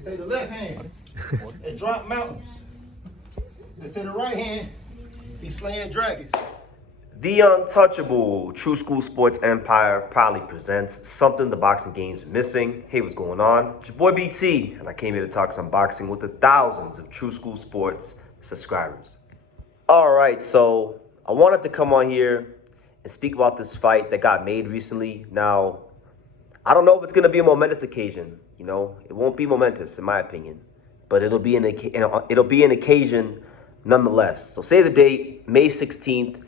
They say the left hand, it drop mountains. They say the right hand, be slaying dragons. The untouchable True School Sports Empire proudly presents something the boxing game's missing. Hey, what's going on? It's your boy BT, and I came here to talk some boxing with the thousands of True School Sports subscribers. All right, so I wanted to come on here and speak about this fight that got made recently. Now, I don't know if it's going to be a momentous occasion. You know, it won't be momentous in my opinion, but it'll be an occasion nonetheless. So say the date, May 16th.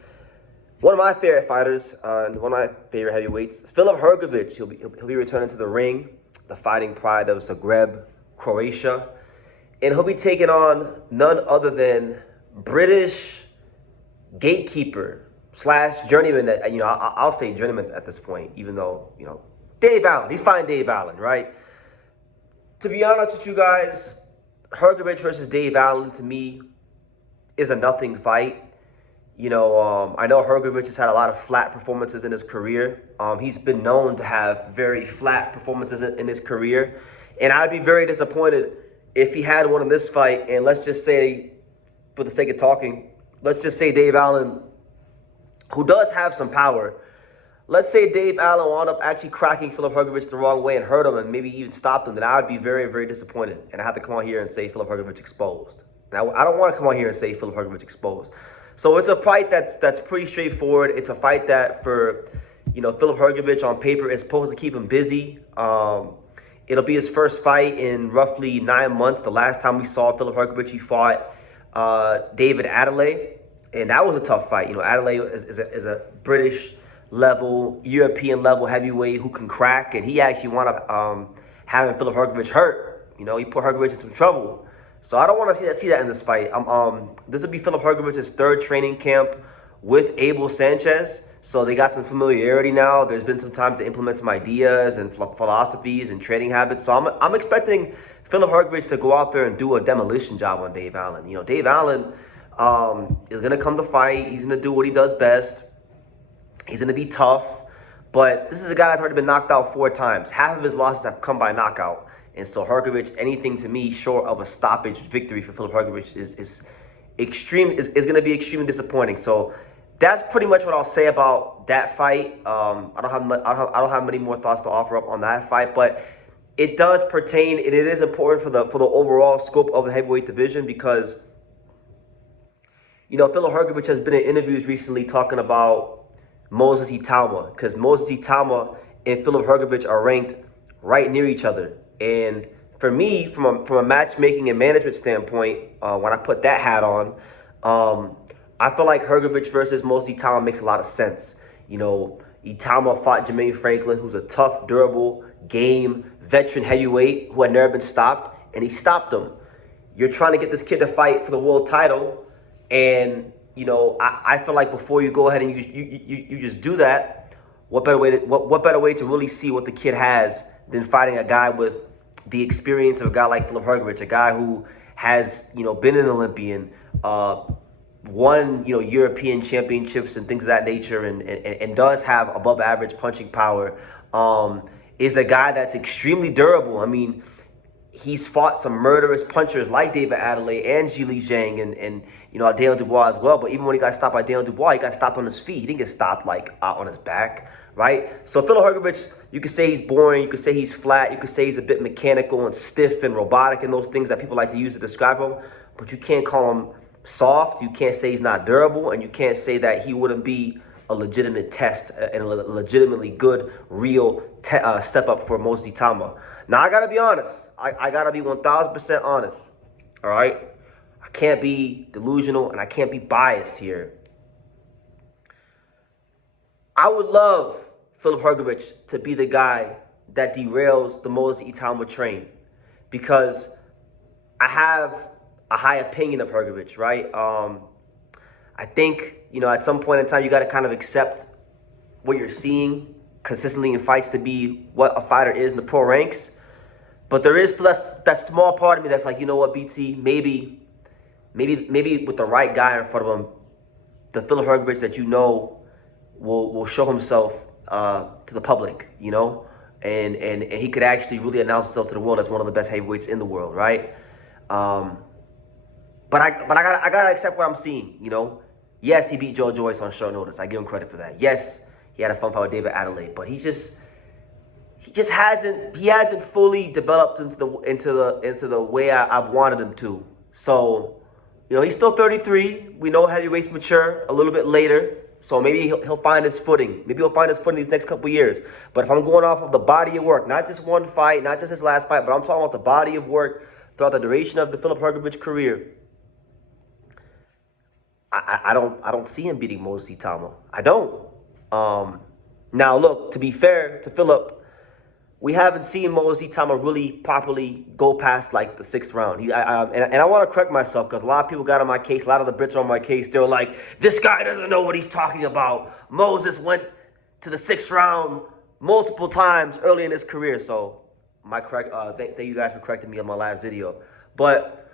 One of my favorite fighters, and one of my favorite heavyweights, Filip Hrgovic. He'll be returning to the ring, the fighting pride of Zagreb, Croatia, and he'll be taking on none other than British gatekeeper / journeyman. I'll say journeyman at this point, even though Dave Allen. He's fighting Dave Allen, right? To be honest with you guys, Hrgovic versus Dave Allen to me is a nothing fight. I know Hrgovic has had a lot of flat performances in his career. He's been known to have very flat performances in his career. And I'd be very disappointed if he had one in this fight. And let's just say, for the sake of talking, let's just say Dave Allen, who does have some power, let's say Dave Allen wound up actually cracking Filip Hrgovic the wrong way and hurt him and maybe even stopped him, then I would be very, very disappointed. And I have to come on here and say Filip Hrgovic exposed. Now, I don't want to come on here and say Filip Hrgovic exposed. So it's a fight that's pretty straightforward. It's a fight that for, Filip Hrgovic on paper is supposed to keep him busy. It'll be his first fight in roughly 9 months. The last time we saw Filip Hrgovic, he fought David Adelaide, and that was a tough fight. Adelaide is a British level, European level heavyweight who can crack, and he actually wound up having Filip Hrgovic hurt. He put Hrgovic in some trouble. So I don't want to see that in this fight. This will be Filip Hrgovic's third training camp with Abel Sanchez. So they got some familiarity now. There's been some time to implement some ideas and philosophies and training habits. So I'm expecting Filip Hrgovic to go out there and do a demolition job on Dave Allen. Dave Allen is going to come to fight. He's going to do what he does best. He's going to be tough. But this is a guy that's already been knocked out 4 times. Half of his losses have come by knockout. And so Hrgovic, anything to me short of a stoppage victory for Filip Hrgovic is going to be extremely disappointing. So that's pretty much what I'll say about that fight. I don't have many more thoughts to offer up on that fight, but it does pertain. It is important for the overall scope of the heavyweight division because Filip Hrgovic has been in interviews recently talking about Moses Itauma, because Moses Itauma and Filip Hrgovic are ranked right near each other. And for me, from a matchmaking and management standpoint, when I put that hat on, I feel like Hrgovic versus Moses Itauma makes a lot of sense. Itauma fought Jermaine Franklin, who's a tough, durable, game, veteran heavyweight who had never been stopped, and he stopped him. You're trying to get this kid to fight for the world title, and I feel like before you go ahead and you just do that, what better way to really see what the kid has than fighting a guy with the experience of a guy like Filip Hrgovic, a guy who has, been an Olympian, won, European championships and things of that nature, and does have above average punching power, is a guy that's extremely durable. I mean, he's fought some murderous punchers like David Adelaide and Zhili Zhang and Daniel Dubois as well. But even when he got stopped by Daniel Dubois, he got stopped on his feet. He didn't get stopped out on his back. Right? So Filip Hrgovic, you could say he's boring, you could say he's flat, you could say he's a bit mechanical and stiff and robotic and those things that people like to use to describe him, but you can't call him soft, you can't say he's not durable, and you can't say that he wouldn't be a legitimate test and a legitimately good, real step up for Moses Itauma. Now, I gotta be honest. I gotta be 1,000% honest. All right? I can't be delusional and I can't be biased here. I would love Filip Hrgovic to be the guy that derails the Moses Itauma train, because I have a high opinion of Hrgovic, right? I think, at some point in time, you got to kind of accept what you're seeing consistently in fights to be what a fighter is in the pro ranks. But there is that small part of me that's like, you know what, BT, maybe with the right guy in front of him, the Filip Hrgovic that will show himself to the public, and he could actually really announce himself to the world as one of the best heavyweights in the world, right? But I gotta accept what I'm seeing, you know. Yes, he beat Joe Joyce on short notice. I give him credit for that. Yes, he had a fun fight with David Adelaide, but he just hasn't fully developed into the way I've wanted him to. So, you know, he's still 33. We know heavyweights mature a little bit later. So maybe he'll find his footing. Maybe he'll find his footing these next couple of years. But if I'm going off of the body of work, not just one fight, not just his last fight, but I'm talking about the body of work throughout the duration of the Filip Hrgovic career, I don't see him beating Moses Itauma. I don't. Now look, to be fair to Filip, we haven't seen Moses Itauma really properly go past like the 6th round. And I want to correct myself because a lot of people got on my case. A lot of the Brits are on my case. They were like, this guy doesn't know what he's talking about. Moses went to the 6th round multiple times early in his career. So thank you guys for correcting me on my last video. But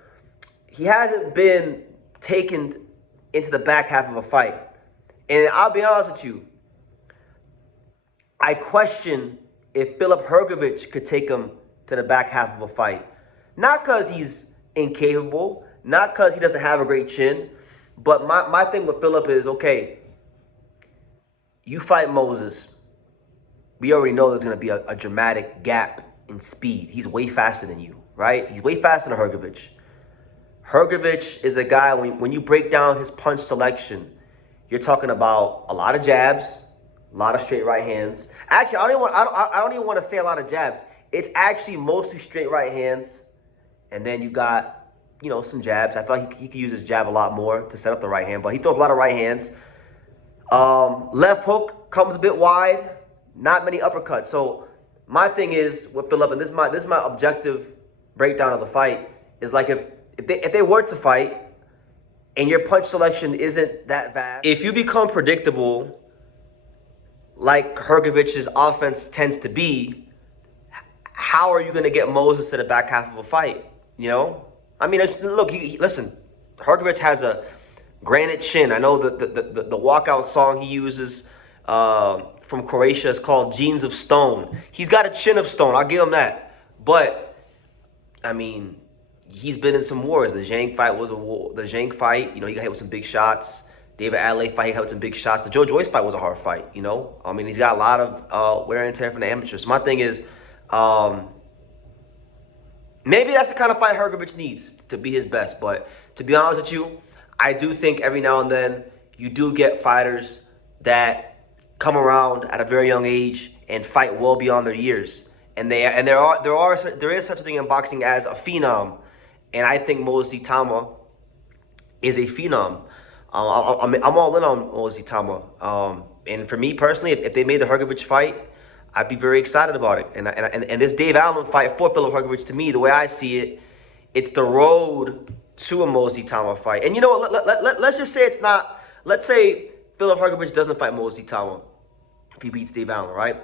he hasn't been taken into the back half of a fight. And I'll be honest with you, I question if Filip Hrgovic could take him to the back half of a fight. Not because he's incapable, not because he doesn't have a great chin, but my thing with Filip is, okay, you fight Moses. We already know there's going to be a dramatic gap in speed. He's way faster than you, right? He's way faster than Hrgovic. Hrgovic is a guy, when you break down his punch selection, you're talking about a lot of jabs, a lot of straight right hands. Actually, I don't even want to say a lot of jabs. It's actually mostly straight right hands. And then you got, you know, some jabs. I thought he could use his jab a lot more to set up the right hand, but he throws a lot of right hands. Left hook comes a bit wide. Not many uppercuts. So my thing is with Filip, and this is my objective breakdown of the fight, is like if they were to fight and your punch selection isn't that vast, if you become predictable like Hrgovic's offense tends to be, how are you going to get Moses to the back half of a fight? You know? I mean, look, listen, Hrgovic has a granite chin. I know the walkout song he uses from Croatia is called Genes of Stone. He's got a chin of stone. I'll give him that. But, I mean, he's been in some wars. The Zhang fight was a war. The Zhang fight, you know, he got hit with some big shots. David Adelaide fight, he got some big shots. The Joe Joyce fight was a hard fight, you know? I mean, he's got a lot of wear and tear from the amateurs. So my thing is, maybe that's the kind of fight Hrgovic needs to be his best. But to be honest with you, I do think every now and then you do get fighters that come around at a very young age and fight well beyond their years. And there is such a thing in boxing as a phenom. And I think Moses Itauma is a phenom. I'm all in on Moses Itauma. And for me personally, if they made the Hrgovic fight, I'd be very excited about it. And this Dave Allen fight for Filip Hrgovic, to me, the way I see it, it's the road to a Moses Itauma fight. And you know what? Let's just say it's not. Let's say Filip Hrgovic doesn't fight Moses Itauma if he beats Dave Allen, right?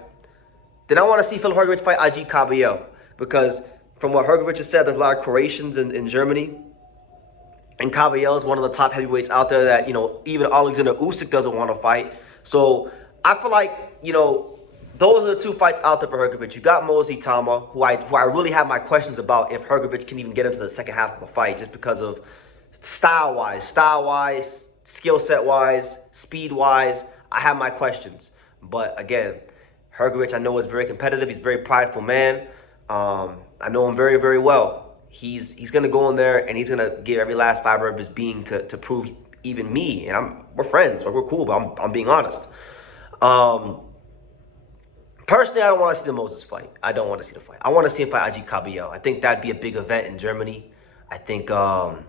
Then I want to see Filip Hrgovic fight Agit Kabayel, because from what Hrgovic has said, there's a lot of Croatians in Germany. And Kabayel is one of the top heavyweights out there that, you know, even Alexander Usyk doesn't want to fight. So I feel like, you know, those are the two fights out there for Hrgovic. You got Moses Itauma, who I really have my questions about if Hrgovic can even get him to the second half of the fight, just because of style-wise, skill set-wise, speed-wise. I have my questions. But again, Hrgovic, I know, is very competitive. He's a very prideful man. I know him very, very well. He's going to go in there and he's going to give every last fiber of his being to prove even me. And we're friends. We're cool, but I'm being honest. Personally, I don't want to see the Moses fight. I don't want to see the fight. I want to see him fight Agit Kabayel. I think that'd be a big event in Germany. I think to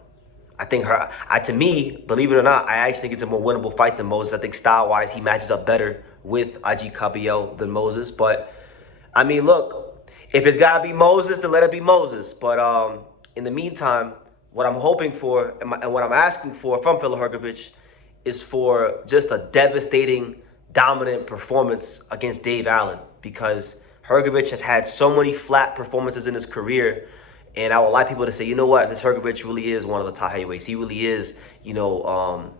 me, believe it or not, I actually think it's a more winnable fight than Moses. I think style-wise, he matches up better with Agit Kabayel than Moses. But, I mean, look, if it's got to be Moses, then let it be Moses. But in the meantime, what I'm hoping for and what I'm asking for from Filip Hrgovic is for just a devastating, dominant performance against Dave Allen, because Hrgovic has had so many flat performances in his career. And I would like people to say, you know what, this Hrgovic really is one of the top heavyweights. He really is, you know,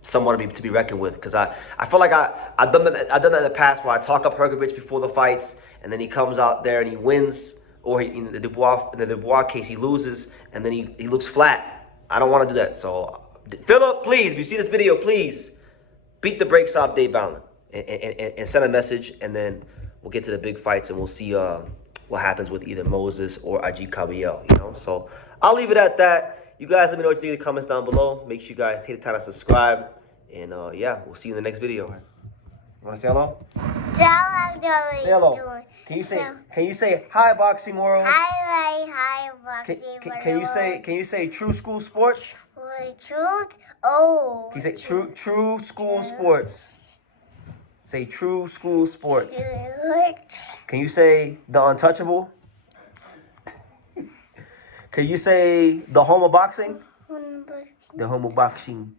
someone to be reckoned with. Because I feel like I've done that in the past, where I talk up Hrgovic before the fights, and then he comes out there and he wins, or in the Dubois case, he loses, and then he looks flat. I don't want to do that. So, Philip, please, if you see this video, please beat the brakes off Dave Allen and send a message, and then we'll get to the big fights and we'll see what happens with either Moses or Agit Kabayel, you know? So I'll leave it at that. You guys let me know what you think in the comments down below. Make sure you guys take the time to subscribe. And yeah, we'll see you in the next video. You want to say hello? Say hello. Can you say hi, boxing world? Hi, boxing world. Can you say true school sports? Truth? Oh. Can you say true school sports? Say true school sports. Can you say the untouchable? Can you say the homo boxing? The homo boxing.